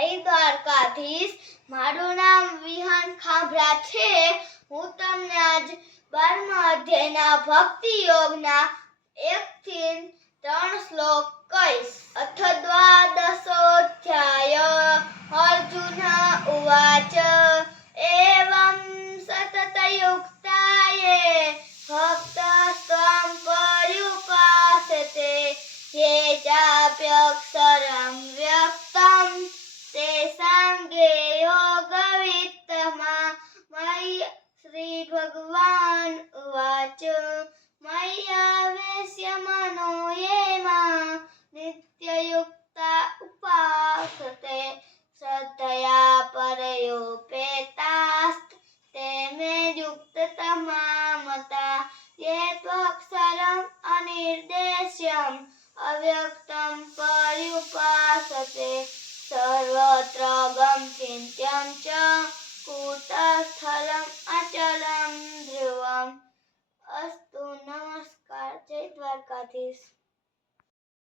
જય દ્વારકાધીશ. મારું નામ વિહાન ખાંભરા છે. હું તમને આજ 12મા અધ્યાયના ભક્તિ યોગના 1 થી 3 શ્લોક કહીશ. અથ દ્વાદશોऽધ્યાય અર્જુન ઉવાચ એવં સતતયુક્તાયે ભક્તસ્ત્વાં પર્યુપાસતે ये चाप्यक्षरं व्यक्तं तेषां ज्ञेयोगवित्तमा मयि श्रीभगवान् उवाच मय्यावेश्य मनो ये मां नित्ययुक्ता उपासते श्रद्धया परयोपेतास्ते मे युक्ततमा मता ये त्वक्षरम् अनिर्देश्यम् अव्यक्तं पर्युपासते सर्वत्र गमचिन्त्यं च कूटस्थलं अचलं ध्रुवम्. अस्तु. नमस्कार. जय દ્વારકાધીશ.